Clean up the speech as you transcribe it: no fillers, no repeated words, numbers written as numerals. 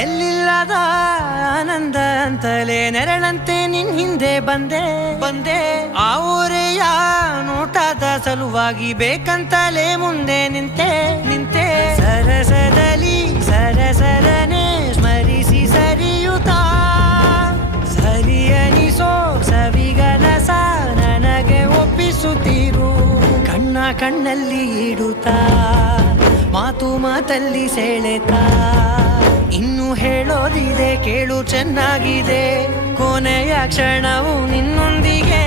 ಎಲ್ಲಿಲ್ಲದ ಆನಂದ ಅಂತಲೇ ನೆರಳಂತೆ ನಿನ್ ಹಿಂದೆ ಬಂದೆ ಆ ಊರೆಯ ನೋಟದ ಸಲುವಾಗಿ ಬೇಕಂತಲೇ ಮುಂದೆ ನಿಂತೆ ಸರಸದಲ್ಲಿ ಸರಸರನೆ ಸ್ಮರಿಸಿ ಸರಿಯುತ್ತಾ ಸರಿಯನಿಸೋ ಸವಿಗನಸ ನನಗೆ ಒಪ್ಪಿಸುತ್ತೀರು ಕಣ್ಣಲ್ಲಿ ಇಡುತ್ತಾ ಮಾತಲ್ಲಿ ಸೆಳೆತಾ ಇನ್ನು ಹೇಳೋದಿದೆ ಕೇಳು ಚೆನ್ನಾಗಿದೆ ಕೊನೆಯ ಕ್ಷಣವು ನಿನ್ನೊಂದಿಗೆ